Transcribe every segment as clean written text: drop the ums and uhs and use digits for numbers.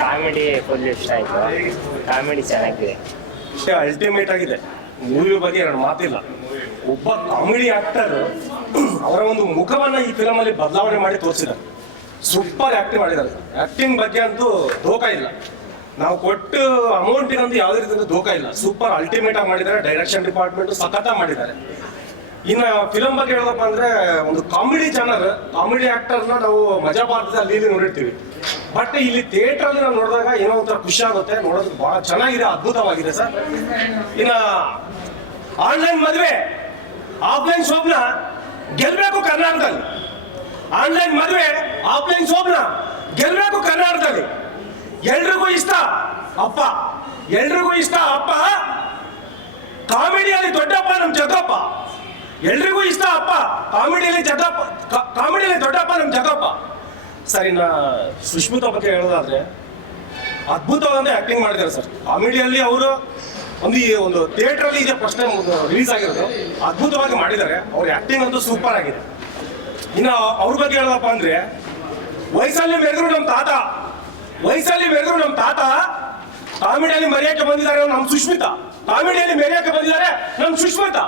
Comedy full ಇಷ್ಟ ಆಯ್ತು. Comedy ಚೆನ್ನಾಗಿದೆ, ಅಲ್ಟಿಮೇಟ್ ಆಗಿದೆ. ಮೂವಿ ಬಗ್ಗೆ ಎರಡು ಮಾತಿಲ್ಲ. ಒಬ್ಬ ಕಾಮಿಡಿ ಆಕ್ಟರ್ ಅವರ ಒಂದು ಮುಖವನ್ನ ಈ ಫಿಲಮ್ ಅಲ್ಲಿ ಬದಲಾವಣೆ ಮಾಡಿ ತೋರಿಸಿದ್ದಾರೆ. ಸೂಪರ್ ಆಕ್ಟಿಂಗ್ ಮಾಡಿದ್ದಾರೆ. ಆಕ್ಟಿಂಗ್ ಬಗ್ಗೆ ಅಂತೂ ಧೋಕ ಇಲ್ಲ. ನಾವು ಕೊಟ್ಟು ಅಮೌಂಟಿಗಂತೂ ಯಾವುದೇ ರೀತಿಯ ಧೋಕ ಇಲ್ಲ. ಸೂಪರ್ ಅಲ್ಟಿಮೇಟ್ ಆಗಿ ಮಾಡಿದ್ದಾರೆ. ಡೈರೆಕ್ಷನ್ ಡಿಪಾರ್ಟ್ಮೆಂಟ್ ಸಖತ್ತಾಗಿ ಮಾಡಿದ್ದಾರೆ. ಇನ್ನು ಫಿಲಮ್ ಬಗ್ಗೆ ಹೇಳೋದಪ್ಪ ಅಂದ್ರೆ ಒಂದು ಕಾಮಿಡಿ ಚಾನಲ್, ಕಾಮಿಡಿ ಆಕ್ಟರ್ನ ನಾವು ಮಜಾ ಭಾರತದಲ್ಲಿ ಇಲ್ಲಿ ನೋಡಿರ್ತೀವಿ. ಬಟ್ ಇಲ್ಲಿ ಥಿಯೇಟರ್ ಅಲ್ಲಿ ನಾವು ನೋಡಿದಾಗ ಏನೋ ಒಂಥರ ಖುಷಿ ಆಗುತ್ತೆ. ನೋಡೋದಕ್ಕೆ ಬಹಳ ಚೆನ್ನಾಗಿದೆ, ಅದ್ಭುತವಾಗಿದೆ ಸರ್. ಇನ್ನ ಆನ್ಲೈನ್ ಮದುವೆ ಆಫ್ಲೈನ್ ಶೋಭನ ಗೆಲ್ಬೇಕು ಕರ್ನಾಟಕದಲ್ಲಿ. ಆನ್ಲೈನ್ ಮದುವೆ ಆಫ್ಲೈನ್ ಶೋಭನ ಗೆಲ್ಬೇಕು ಕರ್ನಾಟಕದಲ್ಲಿ. ಎಲ್ರಿಗೂ ಇಷ್ಟ ಅಪ್ಪ, ಎಲ್ರಿಗೂ ಇಷ್ಟ ಅಪ್ಪ. ಕಾಮಿಡಿಯಲ್ಲಿ ದೊಡ್ಡಪ್ಪ ನಮ್ ಜಗಪ್ಪ. ಎಲ್ರಿಗೂ ಇಷ್ಟ ಅಪ್ಪ, ಕಾಮಿಡಿಯಲ್ಲಿ ಜಗಪ್ಪ, ಕಾಮಿಡಿಯಲ್ಲಿ ದೊಡ್ಡಪ್ಪ ನಮ್ ಜಗಪ್ಪ. ಸರ್, ಇನ್ನ ಸುಷ್ಮಿತಾ ಬಗ್ಗೆ ಹೇಳೋದಾದ್ರೆ ಅದ್ಭುತವಾದಂತ ಆಕ್ಟಿಂಗ್ ಮಾಡಿದ್ದಾರೆ ಸರ್. ಕಾಮಿಡಿಯಲ್ಲಿ ಅವರು ಒಂದು ಥಿಯೇಟರ್ ಅಲ್ಲಿ ಇದೆ ಫಸ್ಟ್ ಟೈಮ್ ರಿಲೀಸ್ ಆಗಿರೋದು. ಅದ್ಭುತವಾಗಿ ಮಾಡಿದ್ದಾರೆ. ಅವ್ರ ಆಕ್ಟಿಂಗ್ ಅಂತೂ ಸೂಪರ್ ಆಗಿದೆ. ಇನ್ನು ಅವ್ರ ಬಗ್ಗೆ ಹೇಳೋದಪ್ಪ ಅಂದ್ರೆ ವಯಸ್ಸಲ್ಲಿ ಮೆರೆದ್ರು ನಮ್ಮ ತಾತ, ವಯಸ್ಸಲ್ಲಿ ಮೆರೆದ್ರು ನಮ್ಮ ತಾತ. ಕಾಮಿಡಿಯಲ್ಲಿ ಮೆರೆಯಕ್ಕೆ ಬಂದಿದ್ದಾರೆ ನಮ್ ಸುಷ್ಮಿತಾ. ಕಾಮಿಡಿಯಲ್ಲಿ ಮೆರೆಯಕ್ಕೆ ಬಂದಿದ್ದಾರೆ ನಮ್ ಸುಷ್ಮಿತಾ.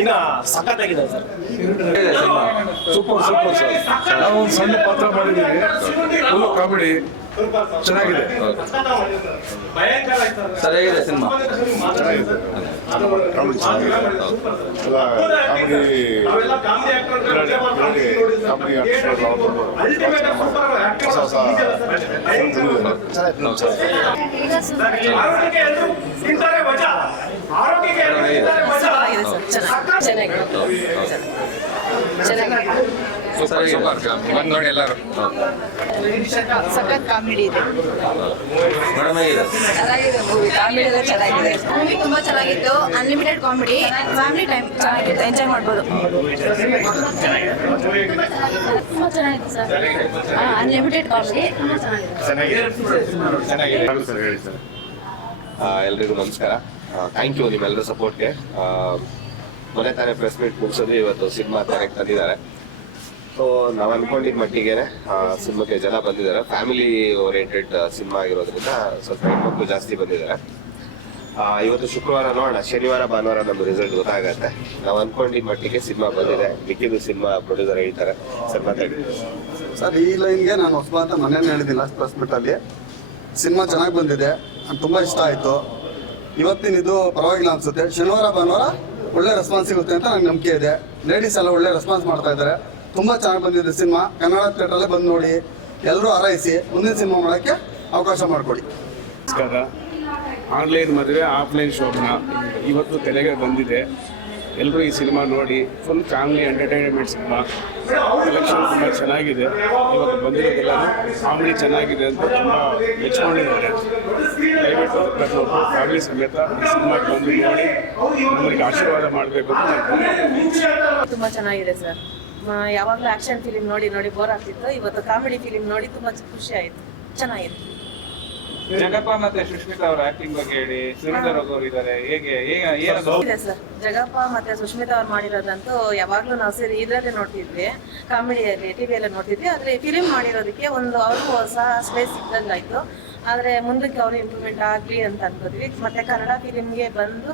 ಇನ್ನ ಸಖತ್ತಾಗಿದೆ ಸರ್. Super super sir. ನಾವು ಒಂದು ಸಣ್ಣ ಪಾತ್ರ ಮಾಡಿದ್ದೀವಿ. ಫುಲ್ ಕಾಮಿಡಿ ಚೆನ್ನಾಗಿದೆ. ಸರಿಯಾಗಿದೆ ಸಿನಿಮಾ. ನೋಡಿ ಎಲ್ಲರೂ ಸಖತ್ ಕಾಮಿಡಿ ಇದೆ. ಚೆನ್ನಾಗಿದೆ ಮೂವಿ. ಕಾಮಿಡಿ ಎಲ್ಲ ಚೆನ್ನಾಗಿದೆ. ಮೂವಿ ತುಂಬಾ ಚೆನ್ನಾಗಿತ್ತು. ಅನ್ಲಿಮಿಟೆಡ್ ಕಾಮಿಡಿ, ಫ್ಯಾಮಿಲಿ ಟೈಮ್ ಚೆನ್ನಾಗಿತ್ತು, ಎಂಜಾಯ್ ಮಾಡ್ಬೋದು. ತುಂಬಾ ಚೆನ್ನಾಗಿತ್ತು ಸರ್. ಅನ್ಲಿಮಿಟೆಡ್ ಕಾಮಿಡಿ ತುಂಬಾ ಚೆನ್ನಾಗಿದೆ. ಎಲ್ರಿಗೂ ನಮಸ್ಕಾರ. ಥ್ಯಾಂಕ್ ಯು ನಿಮ್ಮೆಲ್ಲರ ಸಪೋರ್ಟ್ಗೆ. ಮೊನ್ನೆ ತಾನೇ ಪ್ರೆಸ್ ಮೀಟ್ ಮುಗಿಸಿದ್ವಿ. ಇವತ್ತು ಸಿನಿಮಾ ತಾನೇ ತಂದಿದ್ದಾರೆ. ಸೊ ನಾವು ಅನ್ಕೊಂಡಿದ್ದ ಮಟ್ಟಿಗೆ ಸಿನಿಮಾಕ್ಕೆ ಜನ ಬಂದಿದ್ದಾರೆ. ಫ್ಯಾಮಿಲಿ ಓರಿಯೆಂಟೆಡ್ ಸಿನಿಮಾ ಆಗಿರೋದ್ರಿಂದ ಸ್ವಲ್ಪ ಹೆಣ್ಮಕ್ಳು ಜಾಸ್ತಿ ಬಂದಿದ್ದಾರೆ. ಇವತ್ತು ಶುಕ್ರವಾರ ನೋಡೋಣ, ಶನಿವಾರ ಭಾನುವಾರ ನಮ್ದು ರಿಸಲ್ಟ್ ಗೊತ್ತಾಗತ್ತೆ. ನಾವು ಅನ್ಕೊಂಡಿದ್ದ ಮಟ್ಟಿಗೆ ಸಿನಿಮಾ ಬಂದಿದೆ. ಮಿಕ್ಕಿದ್ದು ಸಿನಿಮಾ ಪ್ರೊಡ್ಯೂಸರ್ ಹೇಳ್ತಾರೆ. ಸರ್ ಮಾತಾಡಿ ಸರ್. ಈ ಲೈನ್ಗೆ ನಾನು ಹೊಸಬ ಅಂತ ಮನೇಲಿ ಹೇಳಿದ್ದಿಲ್ಲ ಪ್ರೆಸ್ ಮೀಟಲ್ಲಿ. ಸಿನಿಮಾ ಚೆನ್ನಾಗಿ ಬಂದಿದೆ, ನಂಗೆ ತುಂಬ ಇಷ್ಟ ಆಯಿತು. ಇವತ್ತಿನಿದು ಪರವಾಗಿಲ್ಲ ಅನಿಸುತ್ತೆ. ಶನಿವಾರ ಭಾನುವಾರ ಒಳ್ಳೆ ರೆಸ್ಪಾನ್ಸ್ ಸಿಗುತ್ತೆ ಅಂತ ನಂಗೆ ನಂಬಿಕೆ ಇದೆ. ಲೇಡೀಸ್ ಎಲ್ಲ ಒಳ್ಳೆ ರೆಸ್ಪಾನ್ಸ್ ಮಾಡ್ತಾ ಇದ್ದಾರೆ. ತುಂಬ ಚೆನ್ನಾಗಿ ಬಂದಿದೆ ಸಿನಿಮಾ. ಕನ್ನಡ ಥಿಯೇಟ್ರಲ್ಲೇ ಬಂದು ನೋಡಿ, ಎಲ್ಲರೂ ಹಾರೈಸಿ ಮುಂದಿನ ಸಿನಿಮಾ ಮಾಡೋಕ್ಕೆ ಅವಕಾಶ ಮಾಡಿಕೊಡಿ. ನಮಸ್ಕಾರ. ಆನ್ಲೈನ್ ಮದುವೆ ಆಫ್ಲೈನ್ ಶೋಭನ ಇವತ್ತು ತೆರೆಗೆ ಬಂದಿದೆ. ಎಲ್ಲರೂ ಈ ಸಿನಿಮಾ ನೋಡಿ. Full family entertainment cinema. Collection ತುಂಬ ಚೆನ್ನಾಗಿದೆ. ಇವತ್ತು ಬಂದಿರೋದೆಲ್ಲ ಕಾಮಿಡಿ ಚೆನ್ನಾಗಿದೆ ಅಂತ ತುಂಬ ಮೆಚ್ಕೊಂಡಿದ್ದಾರೆ. ದಯವಿಟ್ಟು ಪ್ರತಿಯೊಬ್ಬರು ಫ್ಯಾಮಿಲಿ ಸಮೇತ ಈ ಸಿನಿಮಾಗೆ ಬಂದು ನೋಡಿ ನಮಗೆ ಆಶೀರ್ವಾದ ಮಾಡಬೇಕು ಅಂತ. ತುಂಬ ಚೆನ್ನಾಗಿದೆ ಸರ್. ಯಾವಾಗಲೂ ಆಕ್ಷನ್ ಫಿಲಿಮ್ ನೋಡಿ ನೋಡಿ ಬೋರ್ ಆಗ್ತಿತ್ತು. ಇವತ್ತು ಕಾಮಿಡಿ ಫಿಲಿಮ್ ನೋಡಿ ತುಂಬ ಖುಷಿ ಆಯಿತು. ಚೆನ್ನಾಗಿದೆ. ಜಗಪ್ಪ ಮತ್ತೆ ಸುಷ್ಮಿತಾ ಅವರ ಆಕ್ಟಿಂಗ್ ಬಗ್ಗೆ ಹೇಳಿ. ಸುರೇಂದರ್ ಅವರು ಇದ್ದಾರೆ. ಇದೆ ಸರ್. ಜಗಪ್ಪ ಮತ್ತೆ ಸುಷ್ಮಿತಾ ಅವ್ರು ಮಾಡಿರೋದಂತೂ ಯಾವಾಗಲೂ ನಾವು ಸೇರಿ ಇದರಲ್ಲೇ ನೋಡ್ತಿದ್ವಿ, ಕಾಮಿಡಿಯಲ್ಲಿ ಟಿವಿಯಲ್ಲೇ ನೋಡ್ತಿದ್ವಿ. ಆದರೆ ಫಿಲಿಮ್ ಮಾಡಿರೋದಕ್ಕೆ ಒಂದು ಅವ್ರಿಗೂ ಹೊಸ ಸ್ಪೇಸ್ ಸಿಗ್ದಂಗಾಯ್ತು. ಆದರೆ ಮುಂದಕ್ಕೆ ಅವರು ಇಂಪ್ರೂವ್ಮೆಂಟ್ ಆಗಲಿ ಅಂತ ಅನ್ಕೋತೀವಿ. ಮತ್ತೆ ಕನ್ನಡ ಫಿಲಿಮ್ಗೆ ಬಂದು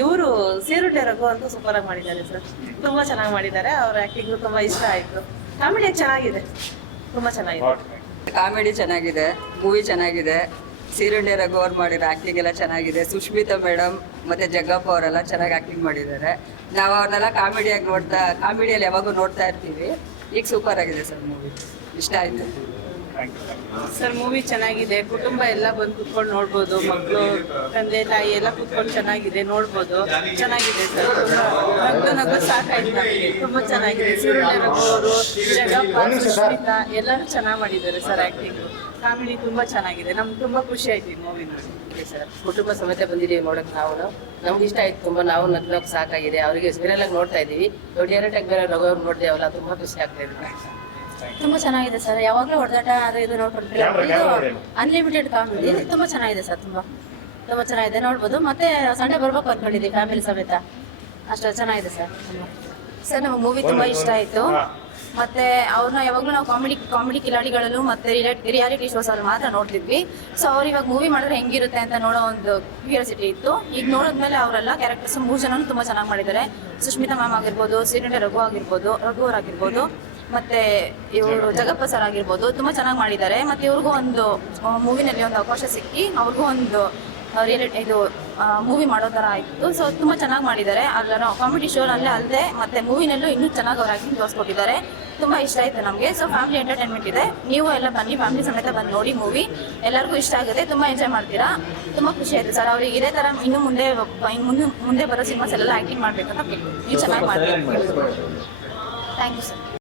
ಇವರು ಸೀರುಳ್ಳಿ ರಘು ಅಂತೂ ಸೂಪರ್ ಆಗಿ ಮಾಡಿದ್ದಾರೆ ಸರ್. ತುಂಬ ಚೆನ್ನಾಗಿ ಮಾಡಿದ್ದಾರೆ. ಅವ್ರ ಆ್ಯಕ್ಟಿಂಗು ತುಂಬ ಇಷ್ಟ ಆಯಿತು. ಕಾಮಿಡಿ ಚೆನ್ನಾಗಿದೆ, ತುಂಬ ಚೆನ್ನಾಗಿದೆ. ಕಾಮಿಡಿ ಚೆನ್ನಾಗಿದೆ, ಮೂವಿ ಚೆನ್ನಾಗಿದೆ. ಸೀರುಳ್ಳಿ ರಘು ಅವ್ರು ಮಾಡಿರೋ ಆ್ಯಕ್ಟಿಂಗ್ ಎಲ್ಲ ಚೆನ್ನಾಗಿದೆ. ಸುಷ್ಮಿತಾ ಮೇಡಮ್ ಮತ್ತು ಜಗ್ಗಪ್ಪ ಅವರೆಲ್ಲ ಚೆನ್ನಾಗಿ ಆ್ಯಕ್ಟಿಂಗ್ ಮಾಡಿದ್ದಾರೆ. ನಾವು ಅವ್ರನ್ನೆಲ್ಲ ಕಾಮಿಡಿಯಲ್ಲಿ ಯಾವಾಗೂ ನೋಡ್ತಾ ಇರ್ತೀವಿ. ಈಗ ಸೂಪರ್ ಆಗಿದೆ ಸರ್ ಮೂವಿ. ಇಷ್ಟ ಆಯಿತು ಸರ್. ಮೂವಿ ಚೆನ್ನಾಗಿದೆ. ಕುಟುಂಬ ಎಲ್ಲ ಬಂದು ಕುತ್ಕೊಂಡು ನೋಡ್ಬೋದು. ಮಕ್ಕಳು, ತಂದೆ ತಾಯಿ ಎಲ್ಲ ಕುತ್ಕೊಂಡು ಚೆನ್ನಾಗಿದೆ, ನೋಡ್ಬೋದು. ಚೆನ್ನಾಗಿದೆ ಸರ್. ನಗು ಸಾಕಾಯ್ತು ನಮಗೆ. ತುಂಬ ಚೆನ್ನಾಗಿದೆ. ಸೀರುಳ್ಳಿ ರಘು ಅವರು, ಜಗಪ್ಪ, ಸುಷ್ಮಿತಾ ಎಲ್ಲರೂ ಚೆನ್ನಾಗಿ ಮಾಡಿದ್ದಾರೆ ಸರ್. ಆ್ಯಕ್ಟಿಂಗು, ಕಾಮಿಡಿ ತುಂಬ ಚೆನ್ನಾಗಿದೆ. ನಮ್ಗೆ ತುಂಬ ಖುಷಿ ಆಯ್ತು ಈ ಮೂವಿ ನೋಡಿ ಸರ್. ಕುಟುಂಬ ಸಮೇತ ಬಂದಿದ್ದೀವಿ ನೋಡೋಕೆ. ನಮ್ಗೆ ಇಷ್ಟ ಆಯ್ತು ತುಂಬ. ನಾವು ನಗ್ನೋಕೆ ಸಾಕಾಗಿದೆ. ಅವರಿಗೆ ಸೀರಿಯಲಾಗಿ ನೋಡ್ತಾ ಇದ್ದೀವಿ. ಡೈರೆಕ್ಟಾಗಿ ಬೇರೆ ರಘು ಅವ್ರು ನೋಡ್ದೇವಲ್ಲ, ತುಂಬ ಖುಷಿ ಆಗ್ತಾ ಇದೆ. ತುಂಬಾ ಚೆನ್ನಾಗಿದೆ ಸರ್. ಯಾವಾಗಲೂ ಹೊಡೆದಾಟ ಅದು ಇದು ನೋಡ್ಕೊಳ್ತೀವಿ. ಅನ್ಲಿಮಿಟೆಡ್ ಕಾಮಿಡಿ ತುಂಬಾ ಚೆನ್ನಾಗಿದೆ ಸರ್. ತುಂಬಾ ಚೆನ್ನಾಗಿದೆ, ನೋಡ್ಬೋದು. ಮತ್ತೆ ಸಂಡೆ ಬರ್ಬೇಕು ಅಂದ್ಕೊಂಡಿದ್ದೀವಿ ಫ್ಯಾಮಿಲಿ ಸಮೇತ. ಅಷ್ಟು ಚೆನ್ನಾಗಿದೆ ಸರ್. ಸರ್ ನಮಗೆ ಮೂವಿ ತುಂಬ ಇಷ್ಟ ಆಯಿತು. ಮತ್ತೆ ಅವ್ರನ್ನ ಯಾವಾಗಲೂ ನಾವು ಕಾಮಿಡಿ ಕಿಲಾಡಿಗಳಲ್ಲೂ ಮತ್ತೆ ರಿಯಾಲಿಟಿ ಶೋಸ್ ಅಲ್ಲಿ ಮಾತ್ರ ನೋಡ್ತಿದ್ವಿ. ಸೊ ಅವ್ರು ಇವಾಗ ಮೂವಿ ಮಾಡಿದ್ರೆ ಹೆಂಗಿರುತ್ತೆ ಅಂತ ನೋಡೋ ಒಂದು ಕ್ಯೂರಿಯಾಸಿಟಿ ಇತ್ತು. ಈಗ ನೋಡಿದ್ಮೇಲೆ ಅವರೆಲ್ಲ ಕ್ಯಾರೆಕ್ಟರ್ಸ್ 3 ಜನನು ತುಂಬಾ ಚೆನ್ನಾಗಿ ಮಾಡಿದ್ದಾರೆ. ಸುಷ್ಮಿತಾ ಮ್ಯಾಮ್ ಆಗಿರ್ಬೋದು, ಸೀರಿಯಲ್ ರಘು ಆಗಿರ್ಬೋದು, ಮತ್ತೆ ಇವರು ಜಗಪ್ಪ ಸರ್ ಆಗಿರ್ಬೋದು, ತುಂಬಾ ಚೆನ್ನಾಗಿ ಮಾಡಿದ್ದಾರೆ. ಮತ್ತೆ ಇವ್ರಿಗೂ ಒಂದು ಮೂವಿನಲ್ಲಿ ಒಂದು ಅವಕಾಶ ಸಿಕ್ಕಿ ಅವ್ರಿಗೂ ಒಂದು ಇದು ಮೂವಿ ಮಾಡೋ ಥರ ಆಯಿತು. ಸೊ ತುಂಬ ಚೆನ್ನಾಗಿ ಮಾಡಿದ್ದಾರೆ. ಅದರ ಕಾಮಿಡಿ ಶೋನಲ್ಲೇ ಅಲ್ಲದೆ ಮತ್ತೆ ಮೂವಿನಲ್ಲೂ ಇನ್ನೂ ಚೆನ್ನಾಗಿ ಅವ್ರು ಆ್ಯಕ್ಟಿಂಗ್ ತೋರಿಸ್ಕೊಟ್ಟಿದ್ದಾರೆ. ತುಂಬ ಇಷ್ಟ ಆಯಿತು ನಮಗೆ. ಸೊ ಫ್ಯಾಮಿಲಿ ಎಂಟರ್ಟೈನ್ಮೆಂಟ್ ಇದೆ, ನೀವು ಎಲ್ಲ ಬನ್ನಿ, ಫ್ಯಾಮಿಲಿ ಸಮೇತ ಬಂದು ನೋಡಿ ಮೂವಿ. ಎಲ್ಲರಿಗೂ ಇಷ್ಟ ಆಗುತ್ತೆ, ತುಂಬ ಎಂಜಾಯ್ ಮಾಡ್ತೀರಾ. ತುಂಬ ಖುಷಿ ಆಯಿತು ಸರ್. ಅವ್ರಿಗೆ ಇದೇ ಥರ ಇನ್ನು ಮುಂದೆ ಬರೋ ಸಿನಿಮಾಸ್ ಎಲ್ಲ ಆ್ಯಕ್ಟಿಂಗ್ ಮಾಡಬೇಕು ಅಂತ ನೀವು ಚೆನ್ನಾಗಿ ಮಾಡ್ತೀವಿ. Thank you sir.